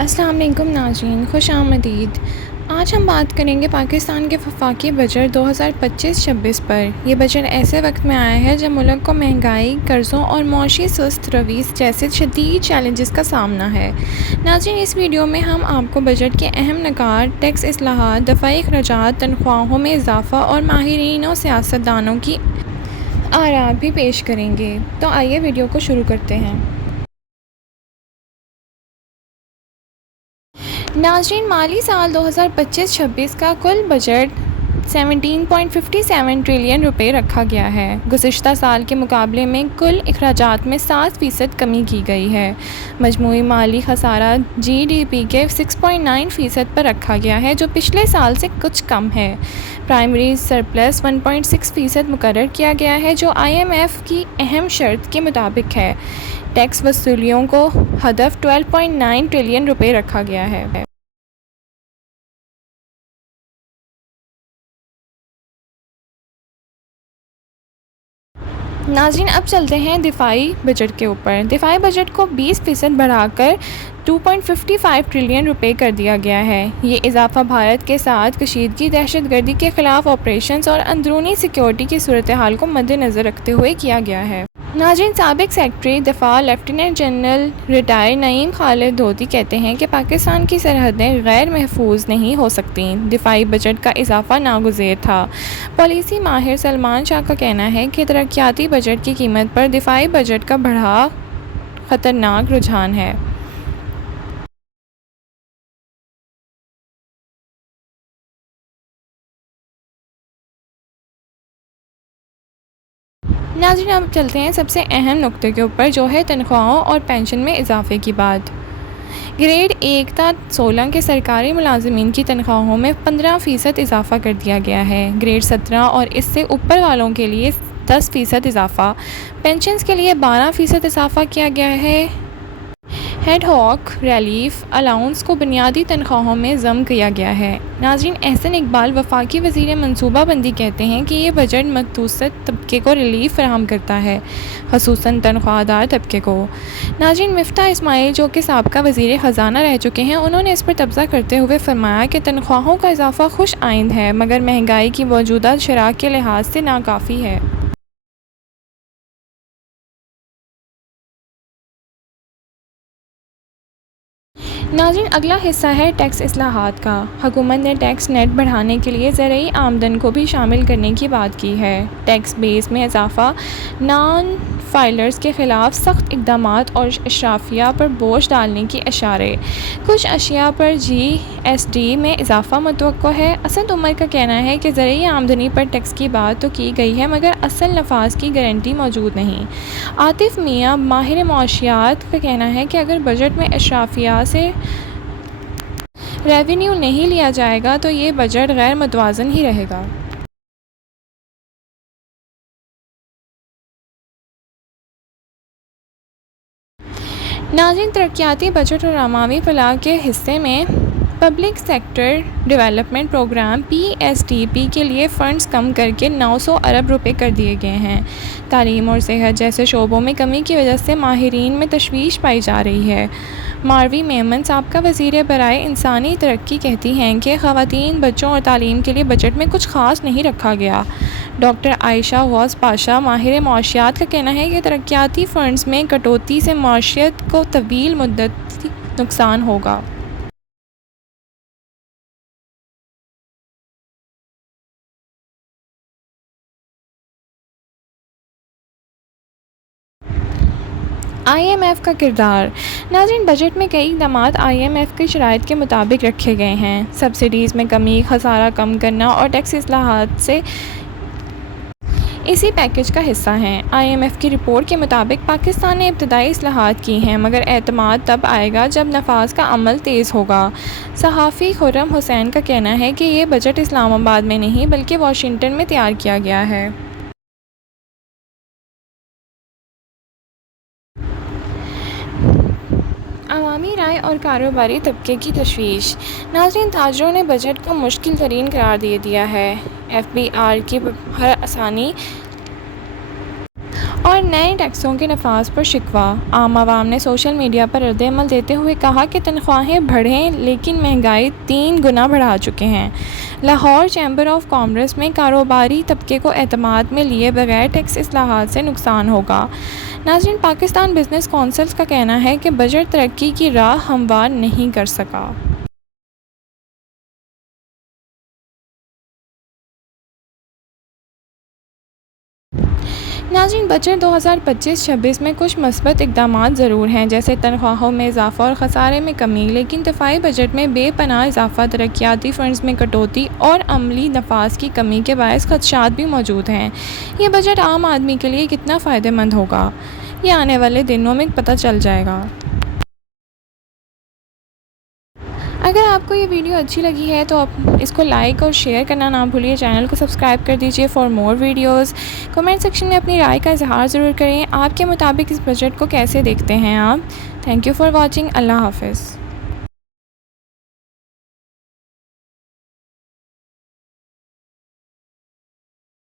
السلام علیکم ناظرین، خوش آمدید۔ آج ہم بات کریں گے پاکستان کے وفاقی بجٹ 2025-26 پر۔ یہ بجٹ ایسے وقت میں آیا ہے جب ملک کو مہنگائی، قرضوں اور معاشی سست رویہ جیسے شدید چیلنجز کا سامنا ہے۔ ناظرین، اس ویڈیو میں ہم آپ کو بجٹ کے اہم نکات، ٹیکس اصلاحات، دفاعی اخراجات، تنخواہوں میں اضافہ اور ماہرین و سیاست دانوں کی آراء بھی پیش کریں گے۔ تو آئیے ویڈیو کو شروع کرتے ہیں۔ ناظرین، مالی سال 2025-26 کا کل بجٹ 17.57 ٹریلین روپے رکھا گیا ہے۔ گزشتہ سال کے مقابلے میں کل اخراجات میں 7% کمی کی گئی ہے۔ مجموعی مالی خسارہ GDP کے 6.9% پر رکھا گیا ہے، جو پچھلے سال سے کچھ کم ہے۔ پرائمری سرپلس 1.6% مقرر کیا گیا ہے، جو IMF کی اہم شرط کے مطابق ہے۔ ٹیکس وصولیوں کو ہدف 12.9 ٹریلین روپے رکھا گیا ہے۔ ناظرین، اب چلتے ہیں دفاعی بجٹ کے اوپر۔ دفاعی بجٹ کو 20% بڑھا کر 2.55 ٹریلین روپے کر دیا گیا ہے۔ یہ اضافہ بھارت کے ساتھ کشیدگی، دہشت گردی کے خلاف آپریشنز اور اندرونی سیکیورٹی کی صورتحال کو مد نظر رکھتے ہوئے کیا گیا ہے۔ ناظرین، سابق سیکرٹری دفاع لیفٹیننٹ جنرل ریٹائر نعیم خالد دھوتی کہتے ہیں کہ پاکستان کی سرحدیں غیر محفوظ نہیں ہو سکتیں۔ دفاعی بجٹ کا اضافہ ناگزیر تھا۔ پالیسی ماہر سلمان شاہ کا کہنا ہے کہ ترقیاتی بجٹ کی قیمت پر دفاعی بجٹ کا بڑھا خطرناک رجحان ہے۔ ناظرین، اب چلتے ہیں سب سے اہم نقطے کے اوپر، جو ہے تنخواہوں اور پینشن میں اضافے کی بات۔ گریڈ 1 تا 16 کے سرکاری ملازمین کی تنخواہوں میں 15% اضافہ کر دیا گیا ہے۔ گریڈ 17 اور اس سے اوپر والوں کے لیے 10% اضافہ، پینشنز کے لیے 12% اضافہ کیا گیا ہے۔ ہیڈ ہاک ریلیف الاؤنس کو بنیادی تنخواہوں میں ضم کیا گیا ہے۔ ناظرین، احسن اقبال وفاقی وزیر منصوبہ بندی کہتے ہیں کہ یہ بجٹ متوسط طبقے کو ریلیف فراہم کرتا ہے، خصوصاً تنخواہ دار طبقے کو۔ ناظرین، مفتاح اسماعیل، جو کہ سابقہ وزیر خزانہ رہ چکے ہیں، انہوں نے اس پر تبصرہ کرتے ہوئے فرمایا کہ تنخواہوں کا اضافہ خوش آئند ہے، مگر مہنگائی کی موجودہ شرح کے لحاظ سے ناکافی ہے۔ ناظرین، اگلا حصہ ہے ٹیکس اصلاحات کا۔ حکومت نے ٹیکس نیٹ بڑھانے کے لیے زرعی آمدن کو بھی شامل کرنے کی بات کی ہے۔ ٹیکس بیس میں اضافہ، نان فائلرز کے خلاف سخت اقدامات اور اشرافیہ پر بوجھ ڈالنے کی اشارے۔ کچھ اشیاء پر GST میں اضافہ متوقع ہے۔ اسد عمر کا کہنا ہے کہ زرعی آمدنی پر ٹیکس کی بات تو کی گئی ہے، مگر اصل نفاذ کی گارنٹی موجود نہیں۔ عاطف میاں، ماہر معاشیات، کا کہنا ہے کہ اگر بجٹ میں اشرافیہ سے ریونیو نہیں لیا جائے گا تو یہ بجٹ غیر متوازن ہی رہے گا۔ ناظرین، ترقیاتی بجٹ اور عوامی فلاح کے حصے میں public sector development programme PSDP کے لیے فنڈز کم کر کے 900 ارب روپے کر دیے گئے ہیں۔ تعلیم اور صحت جیسے شعبوں میں کمی کی وجہ سے ماہرین میں تشویش پائی جا رہی ہے۔ ماروی میمن، سابقہ وزیر برائے انسانی ترقی، کہتی ہیں کہ خواتین، بچوں اور تعلیم کے لیے بجٹ میں کچھ خاص نہیں رکھا گیا۔ ڈاکٹر عائشہ غوث پاشا، ماہر معاشیات، کا کہنا ہے کہ ترقیاتی فنڈز میں کٹوتی سے معیشت کو طویل مدتی نقصان ہوگا۔ IMF کا کردار۔ ناظرین، بجٹ میں کئی اقدامات IMF کی شرائط کے مطابق رکھے گئے ہیں۔ سبسڈیز میں کمی، خسارہ کم کرنا اور ٹیکس اصلاحات سے اسی پیکیج کا حصہ ہیں۔ IMF کی رپورٹ کے مطابق پاکستان نے ابتدائی اصلاحات کی ہیں، مگر اعتماد تب آئے گا جب نفاذ کا عمل تیز ہوگا۔ صحافی خرم حسین کا کہنا ہے کہ یہ بجٹ اسلام آباد میں نہیں بلکہ واشنگٹن میں تیار کیا گیا ہے۔ عوامی رائے اور کاروباری طبقے کی تشویش۔ ناظرین، تاجروں نے بجٹ کو مشکل ترین قرار دے دیا ہے۔ FBR کی ہر آسانی اور نئے ٹیکسوں کے نفاذ پر شکوہ۔ عام عوام نے سوشل میڈیا پر رد عمل دیتے ہوئے کہا کہ تنخواہیں بڑھیں لیکن مہنگائی 3 گنا بڑھا چکے ہیں۔ لاہور چیمبر آف کامرس میں کاروباری طبقے کو اعتماد میں لیے بغیر ٹیکس اصلاحات سے نقصان ہوگا۔ ناظرین، پاکستان بزنس کونسل کا کہنا ہے کہ بجٹ ترقی کی راہ ہموار نہیں کر سکا۔ ناظرین، بجٹ 2025-26 میں کچھ مثبت اقدامات ضرور ہیں، جیسے تنخواہوں میں اضافہ اور خسارے میں کمی، لیکن دفاعی بجٹ میں بے پناہ اضافہ، ترقیاتی فنڈز میں کٹوتی اور عملی نفاذ کی کمی کے باعث خدشات بھی موجود ہیں۔ یہ بجٹ عام آدمی کے لیے کتنا فائدہ مند ہوگا، یہ آنے والے دنوں میں پتہ چل جائے گا۔ اگر آپ کو یہ ویڈیو اچھی لگی ہے تو آپ اس کو لائک اور شیئر کرنا نہ بھولیے، چینل کو سبسکرائب کر دیجیے for more videos. Comment section میں اپنی رائے کا اظہار ضرور کریں۔ آپ کے مطابق اس بجٹ کو کیسے دیکھتے ہیں آپ؟ Thank you for watching. اللہ حافظ۔